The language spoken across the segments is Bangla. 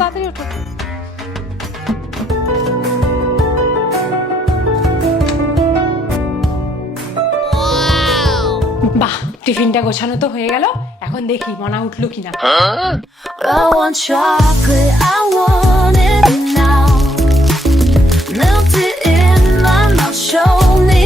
তাড়াতাড়ি ওঠো বাহ টিফিনটা গোছানো তো হয়ে গেল এখন দেখি মনা উঠল কিনা I want chocolate, I want it now. Melt it in my mouth, show me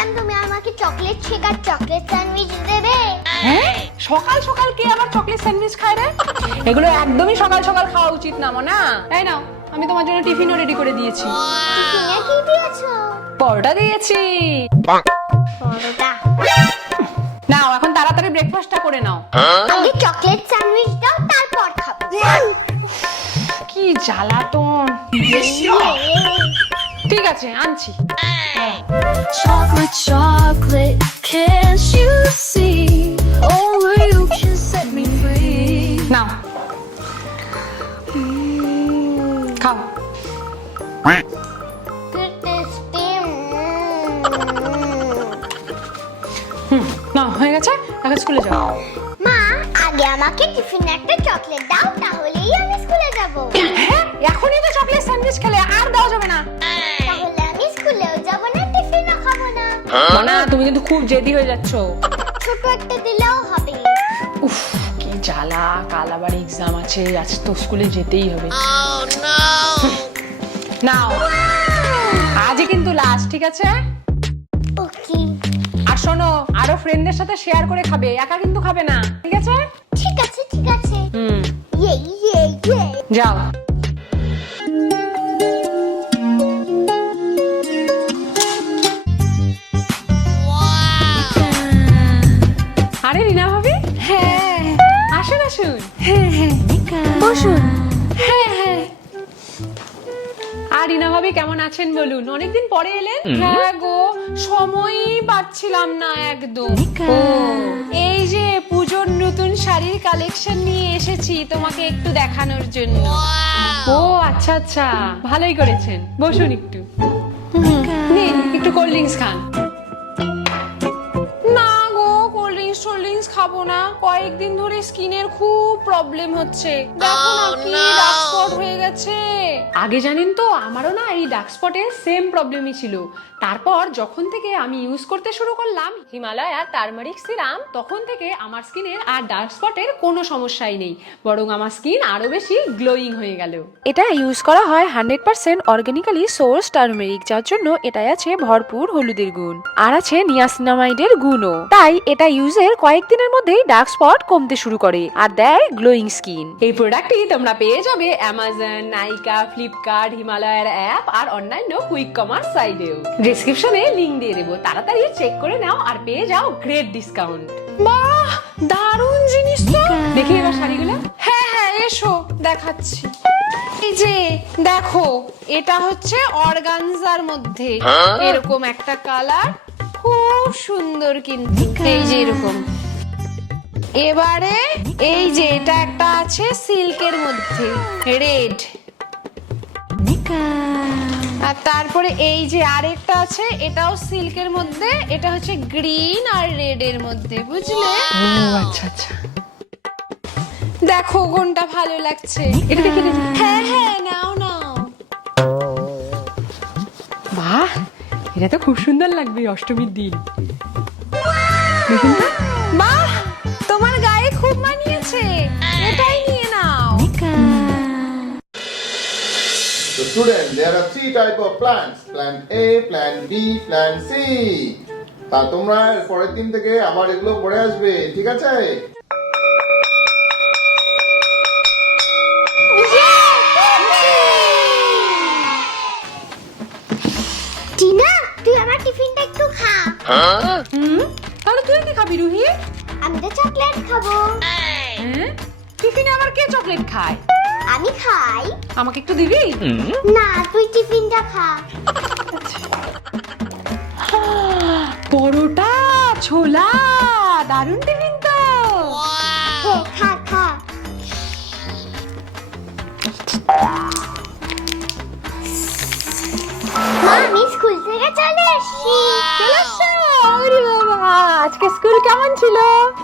ভেবেছিলাম তুমি আমাকে চকলেট শেক আর চকলেট স্যান্ডউইচ দেবে? হ্যাঁ? সকাল সকাল কে আবার চকলেট স্যান্ডউইচ খায় রে? এগুলো একদমই সকাল সকাল খাওয়া উচিত না মনা। তাই নাও আমি তোমার জন্য টিফিনও রেডি করে দিয়েছি। টিফিনে কি দিয়েছ? পরোটা দিয়েছি। পরোটা। নাও এখন তাড়াতাড়ি ব্রেকফাস্টটা করে নাও। আগে চকলেট স্যান্ডউইচ দাও তারপর খাব। কি জ্বালাতন। ঠিক আছে আনছি। Chocolate, chocolate, can't you see? Only you can set me free. নাও। খাও। হুম নাও হয়ে গেছে? এখন স্কুলে যাও। মা আগে আমাকে টিফিনে একটা চকলেট দাও তাহলেই আমি স্কুলে যাব। হ্যাঁ এখনই তো চকলেট স্যান্ডউইচ খেলে আর দেওয়া যাবে না। না তুমি কিন্তু খুব জেদি হয়ে যাচ্ছ। ছোট একটা দিলেও হবে। উফ কি জ্বালা কাল আবার এক্সাম আছে আজ তো স্কুলে যেতেই হবে। নাও। আজই কিন্তু লাস্ট ঠিক আছে? ওকে। আর শোনো আরও ফ্রেন্ডদের সাথে শেয়ার করে খাবে একা কিন্তু খাবে না ঠিক আছে? ঠিক আছে ঠিক আছে। হুম। ইয়ে ইয়ে ইয়ে যাও। বসুন। হ্যাঁ হ্যাঁ। আর রিনা ভাবি কেমন আছেন বলুন? অনেকদিন পরে এলেন? হ্যাঁ গো সময়ই পাচ্ছিলাম না একদম। ও এই যে পুজোর নতুন শাড়ির কালেকশন নিয়ে এসেছি তোমাকে একটু দেখানোর জন্য। ও আচ্ছা আচ্ছা। ভালোই করেছেন। বসুন একটু। হুম, নিন একটু কোল্ড ড্রিঙ্কস খান। খাব না। কয়েকদিন ধরে স্কিনের খুব প্রবলেম হচ্ছে। দেখো না কি ডার্ক স্পট হয়ে গেছে। আগে জানেন তো আমারও না এই ডার্ক স্পটের সেম প্রবলেমই ছিল। তারপর যখন থেকে আমি ইউজ করতে শুরু করলাম হিমালয়া টার্মারিক সিরাম তখন থেকে আমার স্কিনের আর ডার্ক স্পটের কোনো সমস্যাই নেই। বরং আমার স্কিন আরও বেশি গ্লোয়িং হয়ে গেল। এটা ইউজ করা হয় hundred percent organically source turmeric যার জন্য এটাই আছে ভরপুর হলুদের গুণ। আর আছে নিয়াসিনামাইডের গুণও। তাই এটা ইউজের কয়েকদিনের মধ্যেই ডার্ক স্পট কমতে শুরু করে আর দেয় গ্লোয়িং স্কিন এই প্রোডাক্টটি তোমরা পেয়ে যাবে অ্যামাজন নাইকা ফ্লিপকার্ট হিমালয়ের অ্যাপ আর অন্যান্য কুইক কমার্স সাইটেও ডেসক্রিপশনে লিংক দিয়ে দেবো। তাড়াতাড়ি চেক করে নাও আর পেয়ে যাও গ্রেট ডিসকাউন্ট বাহ দারুণ জিনিস তো! দেখি এবার শাড়িগুলো। হ্যাঁ হ্যাঁ এসো দেখাচ্ছি। এই যে দেখো এটা হচ্ছে অর্গানজার মধ্যে। এরকম একটা কালার খুব সুন্দর কিন্তু। এই যে এরকম। এবারে এই যে এটা একটা আছে সিল্কের মধ্যে রেড। আর তারপরে এই যে আরেকটা আছে এটাও সিল্কের মধ্যে এটা হচ্ছে গ্রিন আর রেড এর মধ্যে বুঝলে? আচ্ছা আচ্ছা। দেখো কোনটা ভালো লাগছে। হ্যাঁ হ্যাঁ নাও নাও। বাহ এটা তো খুব সুন্দর লাগবে অষ্টমীর দিন। বাহ! Students, there are three type of plants. Plant A, plant B, plant C. তা তোমরা পরের দিন থেকে আবার এগুলো পড়ে আসবে ঠিক আছে? টিনা তুই আমার টিফিনটা একটু খা। হুম? তাহলে তুই কি খাবি রুহি? আমি তো চকলেট খাব। হ্যাঁ? টিফিনে আবার কে চকলেট খায়? আমি খাই। আমাকে একটু দিবি? না তুই টিফিনটা খা। ছোলা দারুণ টিফিন তো। খা খা। চলে এসেছি আজকে স্কুল কেমন ছিল?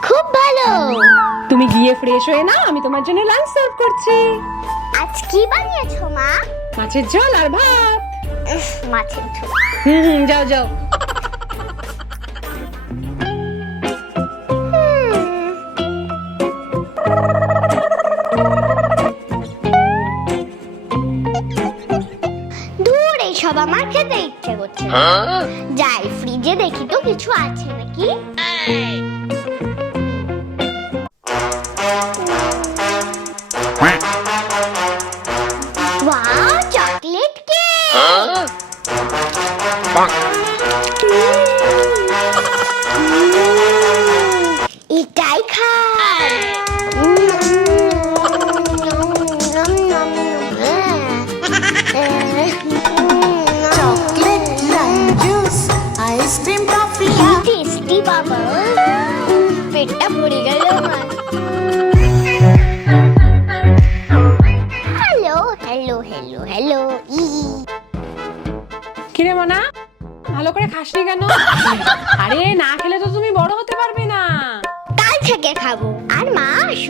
খুব ভালো। তুমি গিয়ে ফ্রেশ হয়ে না আমি তোমার জন্য লাঞ্চ সার্ভ করছি। আজ কি বানিয়েছো মা? মাছের ঝোল আর ভাত। মাছের ঝোল। হুম হুম যাও যাও। যাই ফ্রিজে দেখি তো কিছু আছে নাকি?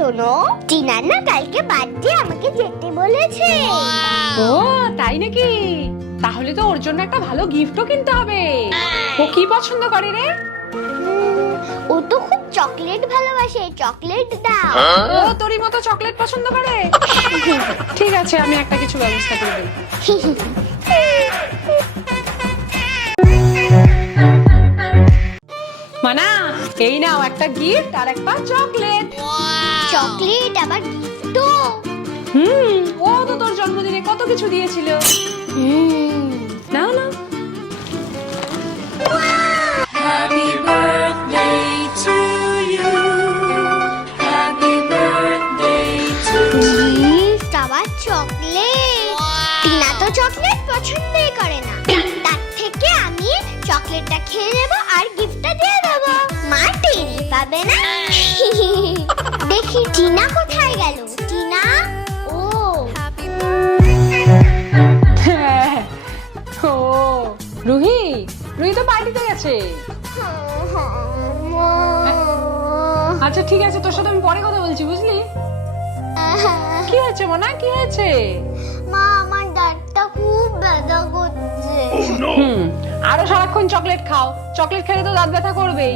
শোনো টিনার না কালকে বার্থডে আমাকে যেতে বলেছে। ও তাই নাকি? তাহলে তো ওর জন্য একটা ভালো গিফটও কিনতে হবে। ও কি পছন্দ করে রে? ও তো খুব চকলেট ভালোবাসে চকলেট দাও। ও তোরই মতো চকলেট পছন্দ করে? ঠিক আছে আমি একটা কিছু ব্যবস্থা করে দেবো। মানা এই নাও একটা গিফট আর একটা চকলেট চকলেট আবার গিফট হুম। ও তো তোর জন্মদিনে কত কিছু দিয়েছিল। না Happy birthday to you. Happy birthday to gift আবার চকলেট। টিনা তো চকলেট পছন্দই করে না। তার থেকে আমি চকলেটটা খেয়ে টিনা কোথায় গেল? টিনা? ও। হ্যাঁ। ও রুহি রুহি তো পার্টিতে গেছে। আচ্ছা ঠিক আছে তোর সাথে আমি পরে কথা বলছি বুঝলি? কি হয়েছে মনা? কি হয়েছে? মা আমার দাঁতটা খুব ব্যথা করছে। হুম আরও সারাক্ষণ চকলেট খাও। চকলেট খেলে তো দাঁত ব্যথা করবেই।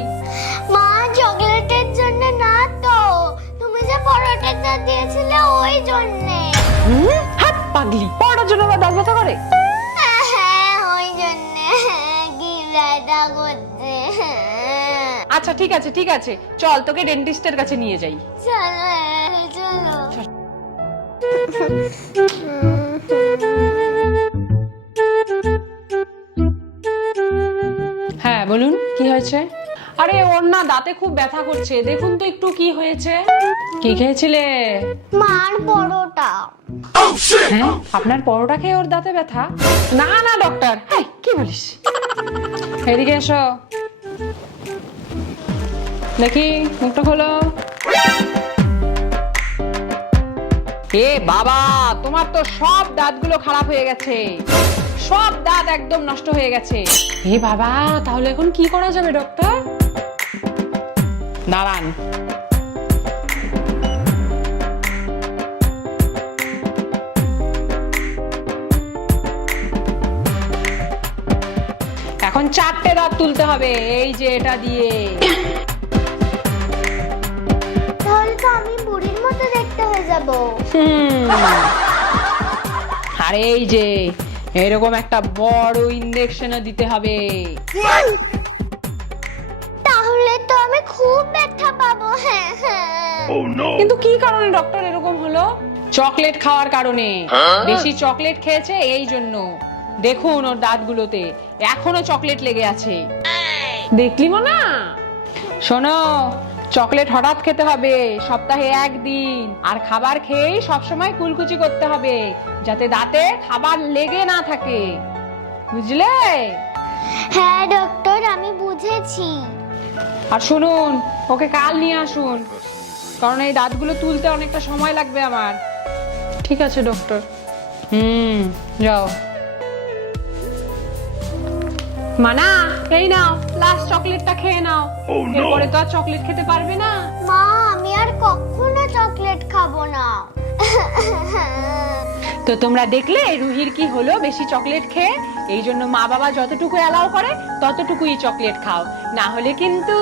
মা চকলেটের জন্য না পরোটাটা দিয়েছিলে ওই জন্যে। হুম? হাত পাগলি। পড়ার জন্য আবার দাঁত ব্যথা করে। হ্যাঁ ওই জন্যে। কি ব্যথা করছে আচ্ছা ঠিক আছে ঠিক আছে। চল তোকে ডেন্টিস্টের কাছে নিয়ে যাই। চলো। চলো। হ্যাঁ বলুন কি হয়েছে? আরে ওর না দাঁতে খুব ব্যথা করছে। দেখুন তো একটু কি হয়েছে। কি খেয়েছিলে? মার পরোটা। হ্যাঁ আপনার পরোটা খেয়ে ওর দাঁতে ব্যথা? না না ডক্টর কি বলিস? এদিকে এসো। দেখি মুখটা খোলো। এ বাবা তোমার তো সব দাঁতগুলো খারাপ হয়ে গেছে। সব দাঁত একদম নষ্ট হয়ে গেছে। এ বাবা তাহলে এখন কি করা যাবে ডক্টর দাঁড়ান। এখন চারটে দাঁত তুলতে হবে এই যে এটা দিয়ে। তাহলে তো আমি বুড়ির মতো দেখতে হয়ে যাব। আর এই যে এরকম একটা বড় ইঞ্জেকশনও দিতে হবে। খুব ব্যথা পাবো হ্যাঁ হ্যাঁ। কিন্তু কি কারণে ডক্টর এরকম হলো? চকলেট খাওয়ার কারণে। বেশি চকলেট খেয়েছে এই জন্য। দেখুন ওর দাঁতগুলোতে এখনও চকলেট লেগে আছে। দেখলি না শোনো চকলেট হঠাৎ খেতে হবে সপ্তাহে একদিন। আর খাবার খেয়েই সবসময় কুলকুচি করতে হবে যাতে দাঁতে খাবার লেগে না থাকে। বুঝলে? হ্যাঁ ডক্টর আমি বুঝেছি। আর শুনুন ওকে কাল নিয়ে আসুন। কারণ এই দাঁতগুলো তুলতে অনেকটা সময় লাগবে আমার। ঠিক আছে ডক্টর। হুম যাও। মানা এই নাও লাস্ট চকলেটটা খেয়ে নাও। এরপরে তো আর চকলেট খেতে পারবে না। মা আমি আর কখনো চকলেট খাব না। তো তোমরা দেখলে রুহির কি হলো বেশি চকলেট খেয়ে? এই জন্য মা বাবা যতটুকু অ্যালাউ করে, ততটুকুই চকলেট খাও। না হলে কিন্তু